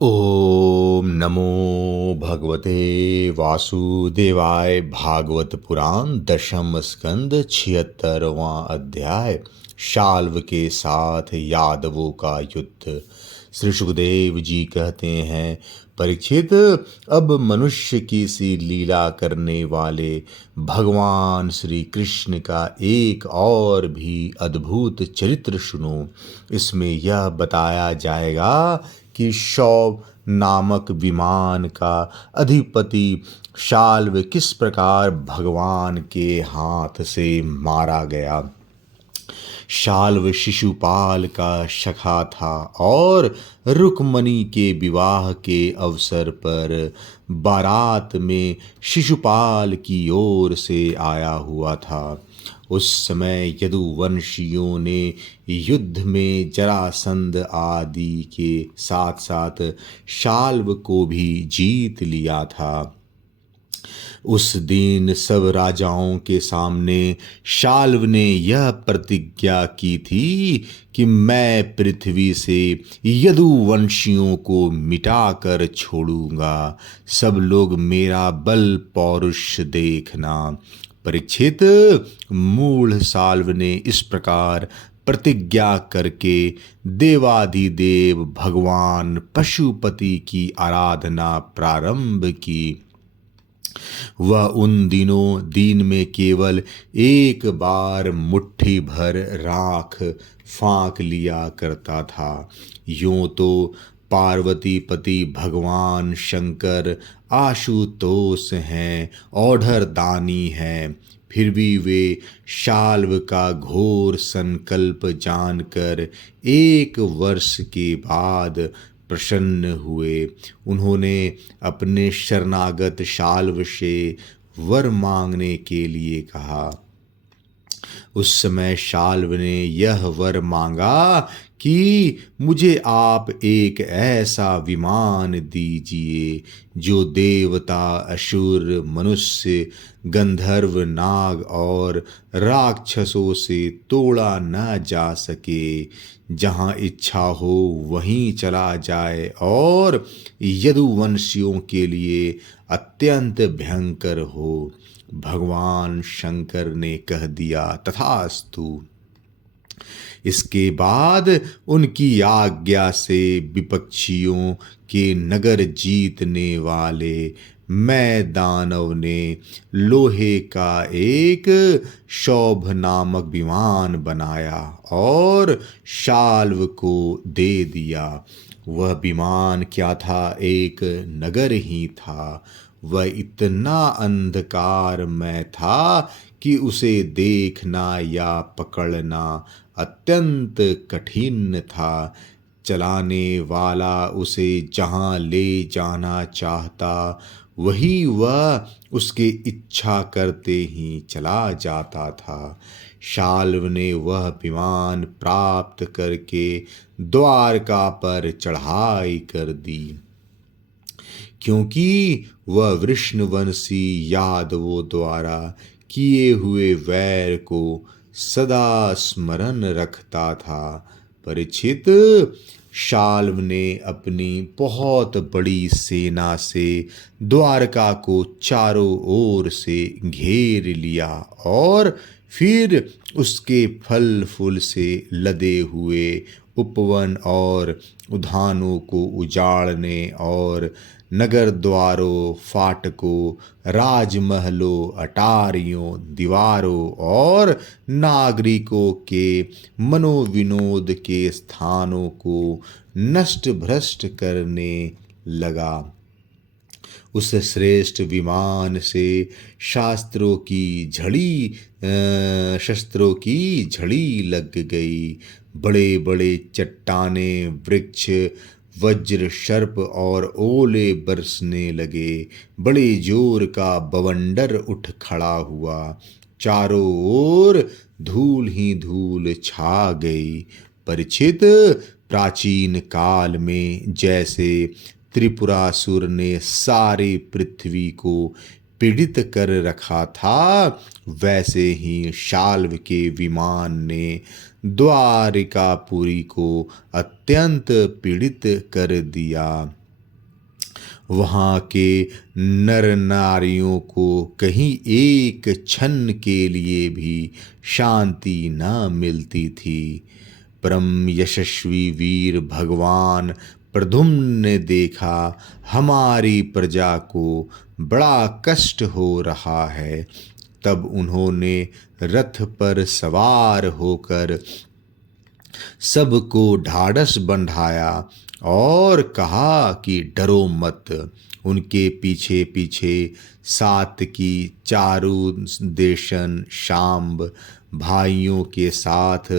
ओम नमो भगवते वासुदेवाय। भागवत पुराण दशम स्कंद 76वां अध्याय। शाल्व के साथ यादवों का युद्ध। श्री सुखदेव जी कहते हैं, परीक्षित, अब मनुष्य की सी लीला करने वाले भगवान श्री कृष्ण का एक और भी अद्भुत चरित्र सुनो। इसमें यह बताया जाएगा कि शौव नामक विमान का अधिपति शाल्व किस प्रकार भगवान के हाथ से मारा गया। शाल्व शिशुपाल का सखा था और रुक्मणी के विवाह के अवसर पर बारात में शिशुपाल की ओर से आया हुआ था। उस समय यदुवंशियों ने युद्ध में जरासंध आदि के साथ साथ शाल्व को भी जीत लिया था। उस दिन सब राजाओं के सामने शाल्व ने यह प्रतिज्ञा की थी कि मैं पृथ्वी से यदुवंशियों को मिटाकर छोड़ूंगा। सब लोग मेरा बल पौरुष देखना। परीक्षित, मूढ़ शाल्व ने इस प्रकार प्रतिज्ञा करके देवाधिदेव भगवान पशुपति की आराधना प्रारंभ की। वह उन दिनों दिन में केवल एक बार मुट्ठी भर राख फाँक लिया करता था। यूं तो पार्वतीपति भगवान शंकर आशुतोष हैं, औढ़र दानी हैं, फिर भी वे शाल्व का घोर संकल्प जानकर 1 वर्ष के बाद प्रसन्न हुए। उन्होंने अपने शरणागत शाल्व से वर मांगने के लिए कहा। उस समय शाल्व ने यह वर मांगा कि मुझे आप एक ऐसा विमान दीजिए जो देवता, असुर, मनुष्य, गंधर्व, नाग और राक्षसों से तोड़ा न जा सके, जहाँ इच्छा हो वहीं चला जाए और यदुवंशियों के लिए अत्यंत भयंकर हो। भगवान शंकर ने कह दिया, तथास्तु। इसके बाद उनकी आज्ञा से विपक्षियों के नगर जीतने वाले मैं दानव ने लोहे का एक शौभ नामक विमान बनाया और शाल्व को दे दिया। वह विमान क्या था? एक नगर ही था। वह इतना अंधकारमय था कि उसे देखना या पकड़ना अत्यंत कठिन था। चलाने वाला उसे जहाँ ले जाना चाहता वही वह उसके इच्छा करते ही चला जाता था। शाल्व ने वह विमान प्राप्त करके द्वारका पर चढ़ाई कर दी, क्योंकि वह वृषणवंशी यादवों द्वारा किए हुए वैर को सदा स्मरण रखता था। परीक्षित, शाल्व ने अपनी बहुत बड़ी सेना से द्वारका को चारों ओर से घेर लिया और फिर उसके फल फूल से लदे हुए उपवन और उद्यानों को उजाड़ने और नगर द्वारों, फाटकों, राजमहलों, अटारियों, दीवारों और नागरिकों के मनोविनोद के स्थानों को नष्ट भ्रष्ट करने लगा। उस श्रेष्ठ विमान से शस्त्रों की झड़ी लग गई। बड़े बड़े चट्टाने, वृक्ष, वज्र, सर्प और ओले बरसने लगे। बड़े जोर का बवंडर उठ खड़ा हुआ। चारों ओर धूल ही धूल छा गई। परीक्षित, प्राचीन काल में जैसे त्रिपुरासुर ने सारी पृथ्वी को पीड़ित कर रखा था, वैसे ही शाल्व के विमान ने द्वारिकापुरी को अत्यंत पीड़ित कर दिया। वहाँ के नर नारियों को कहीं एक क्षण के लिए भी शांति न मिलती थी। परम यशस्वी वीर भगवान प्रद्युम्न ने देखा हमारी प्रजा को बड़ा कष्ट हो रहा है। तब उन्होंने रथ पर सवार होकर सबको ढाढ़स बंधाया और कहा कि डरो मत। उनके पीछे पीछे सातकी, चारु देशन, शाम्ब भाइयों के साथ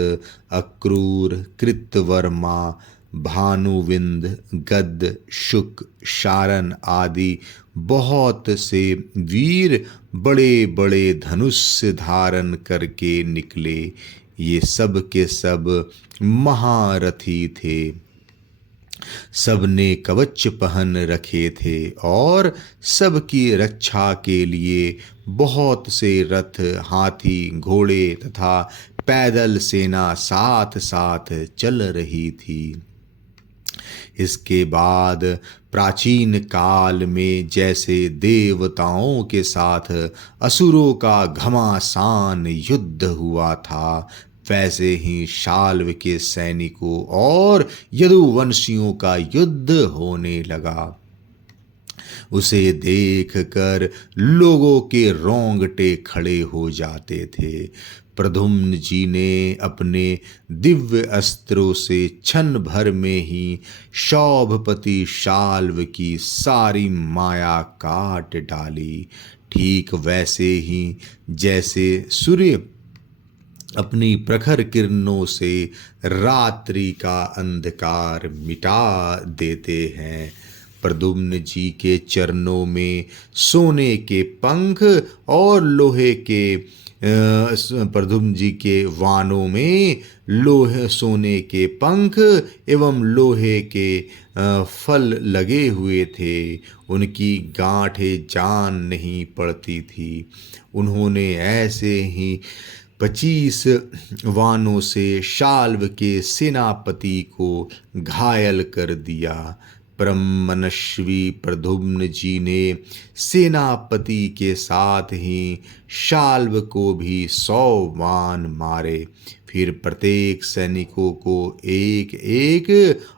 अक्रूर, कृतवर्मा, भानुविंद, गद, शुक, शारन आदि बहुत से वीर बड़े बड़े धनुष धारण करके निकले। ये सब के सब महारथी थे। सबने कवच पहन रखे थे और सबकी रक्षा के लिए बहुत से रथ, हाथी, घोड़े तथा पैदल सेना साथ साथ चल रही थी। इसके बाद प्राचीन काल में जैसे देवताओं के साथ असुरों का घमासान युद्ध हुआ था, वैसे ही शाल्व के सैनिकों और यदुवंशियों का युद्ध होने लगा। उसे देखकर लोगों के रोंगटे खड़े हो जाते थे। प्रद्युम्न जी ने अपने दिव्य अस्त्रों से क्षण भर में ही शौभपति शाल्व की सारी माया काट डाली। ठीक वैसे ही जैसे सूर्य अपनी प्रखर किरणों से रात्रि का अंधकार मिटा देते हैं। प्रद्युम्न जी के चरणों में सोने के पंख और लोहे के प्रद्युम्न जी के वानों में लोहे सोने के पंख एवं लोहे के फल लगे हुए थे। उनकी गांठें जान नहीं पड़ती थी। उन्होंने ऐसे ही 25 वानों से शाल्व के सेनापति को घायल कर दिया। परम मनस्वी प्रद्युम्न जी ने सेनापति के साथ ही शाल्व को भी 100 बाण मारे। फिर प्रत्येक सैनिकों को 1-1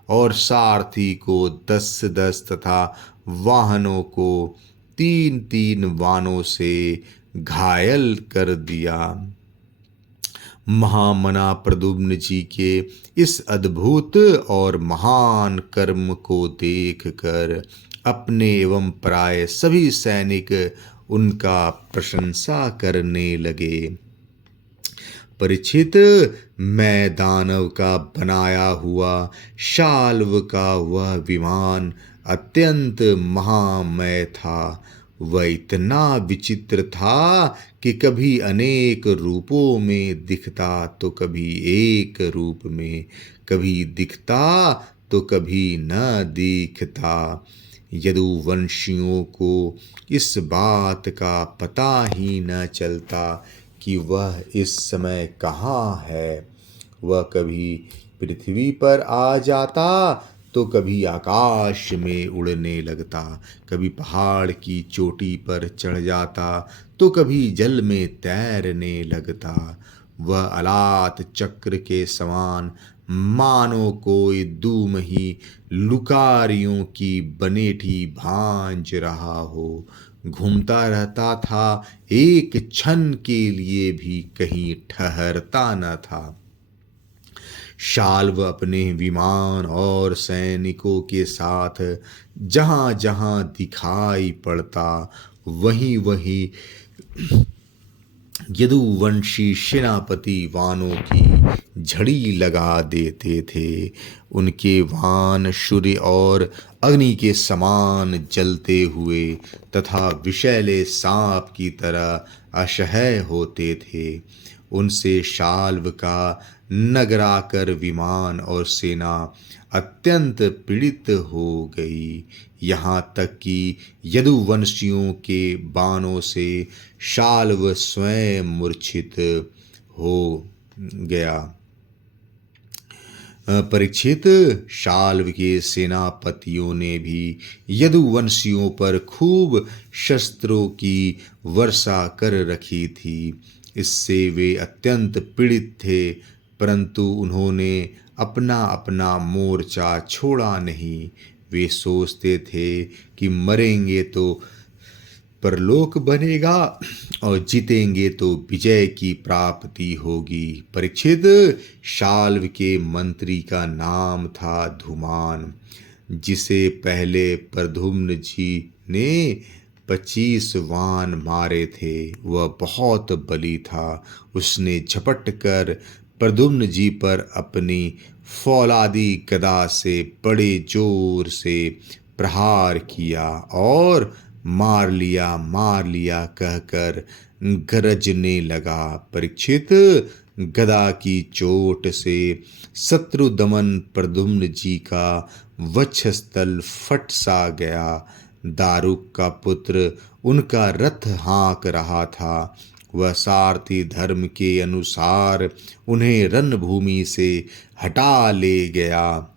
और सारथी को 10-10 तथा वाहनों को 3-3 बाणों से घायल कर दिया। महामना प्रद्युम्न जी के इस अद्भुत और महान कर्म को देखकर अपने एवं प्राय सभी सैनिक उनका प्रशंसा करने लगे। परीक्षित, मैं दानव का बनाया हुआ शाल्व का वह विमान अत्यंत महामय था। वह इतना विचित्र था कि कभी अनेक रूपों में दिखता तो कभी एक रूप में, कभी दिखता तो कभी न दिखता। यदुवंशियों को इस बात का पता ही न चलता कि वह इस समय कहाँ है। वह कभी पृथ्वी पर आ जाता तो कभी आकाश में उड़ने लगता, कभी पहाड़ की चोटी पर चढ़ जाता तो कभी जल में तैरने लगता। वह अलात चक्र के समान मानो कोई दूमही लुकारियों की बनेठी भांज रहा हो, घूमता रहता था, एक क्षण के लिए भी कहीं ठहरता न था। शाल्व अपने विमान और सैनिकों के साथ जहाँ जहाँ दिखाई पड़ता वहीं वहीं यदुवंशी सेनापति वानों की झड़ी लगा देते थे। उनके वान सूर्य और अग्नि के समान जलते हुए तथा विषैले सांप की तरह असह्य होते थे। उनसे शाल्व का नगराकर विमान और सेना अत्यंत पीड़ित हो गई। यहाँ तक कि यदुवंशियों के बाणों से शाल्व स्वयं मूर्छित हो गया। परीक्षित, शाल्व के सेनापतियों ने भी यदुवंशियों पर खूब शस्त्रों की वर्षा कर रखी थी। इससे वे अत्यंत पीड़ित थे, परंतु उन्होंने अपना अपना मोर्चा छोड़ा नहीं। वे सोचते थे कि मरेंगे तो परलोक बनेगा और जीतेंगे तो विजय की प्राप्ति होगी। परीक्षित, शाल्व के मंत्री का नाम था धूमान, जिसे पहले प्रद्युम्न जी ने 25 वान मारे थे। वह बहुत बली था। उसने झपट कर प्रद्युम्न जी पर अपनी फौलादी गदा से बड़े जोर से प्रहार किया और मार लिया कहकर गरजने लगा। परीक्षित, गदा की चोट से शत्रु दमन प्रद्युम्न जी का वक्षस्थल फट सा गया। दारुक का पुत्र उनका रथ हाँक रहा था। वह सारथी धर्म के अनुसार उन्हें रणभूमि से हटा ले गया।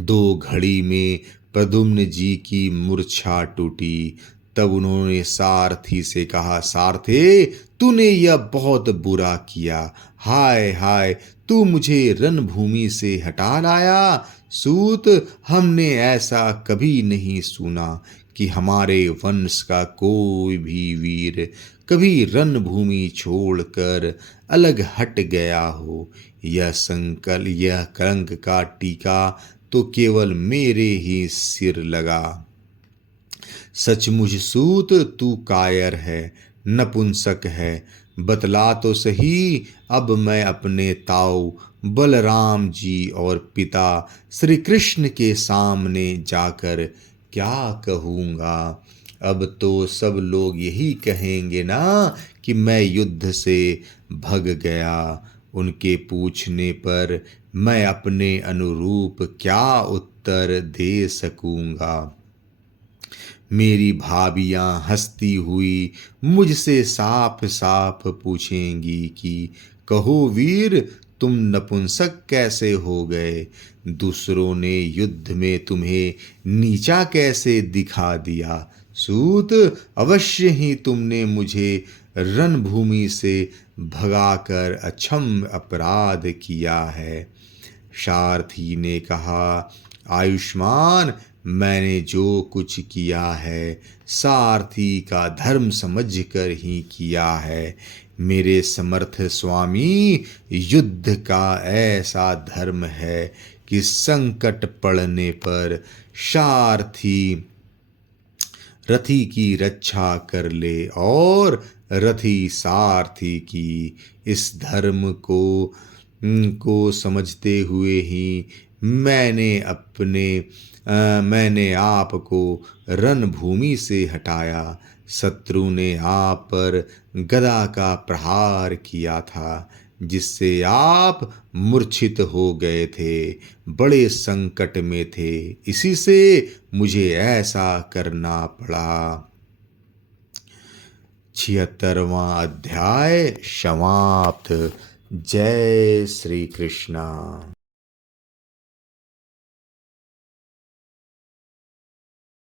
2 घड़ी में प्रद्युम्न जी की मूर्छा टूटी। तब उन्होंने सारथी से कहा, सारथे, तूने यह बहुत बुरा किया। हाय हाय, तू मुझे रणभूमि से हटा लाया। सूत, हमने ऐसा कभी नहीं सुना कि हमारे वंश का कोई भी वीर कभी रणभूमि छोड़कर अलग हट गया हो। यह कलंक का टीका तो केवल मेरे ही सिर लगा। सचमुच सूत, तू कायर है, नपुंसक है। बतला तो सही, अब मैं अपने ताऊ बलराम जी और पिता श्री कृष्ण के सामने जाकर क्या कहूँगा। अब तो सब लोग यही कहेंगे ना कि मैं युद्ध से भग गया। उनके पूछने पर मैं अपने अनुरूप क्या उत्तर दे सकूँगा। मेरी भाभियाँ हंसती हुई मुझसे साफ साफ पूछेंगी कि कहो वीर, तुम नपुंसक कैसे हो गए। दूसरों ने युद्ध में तुम्हें नीचा कैसे दिखा दिया। सूत, अवश्य ही तुमने मुझे रणभूमि से भगाकर अक्षम अपराध किया है। सारथी ने कहा, आयुष्मान, मैंने जो कुछ किया है सारथी का धर्म समझकर ही किया है। मेरे समर्थ स्वामी, युद्ध का ऐसा धर्म है कि संकट पड़ने पर सारथी रथी की रक्षा कर ले और रथी सारथी की। इस धर्म को समझते हुए ही मैंने आपको रणभूमि से हटाया। शत्रु ने आप पर गदा का प्रहार किया था, जिससे आप मूर्छित हो गए थे, बड़े संकट में थे। इसी से मुझे ऐसा करना पड़ा। 76वां अध्याय समाप्त। जय श्री कृष्णा।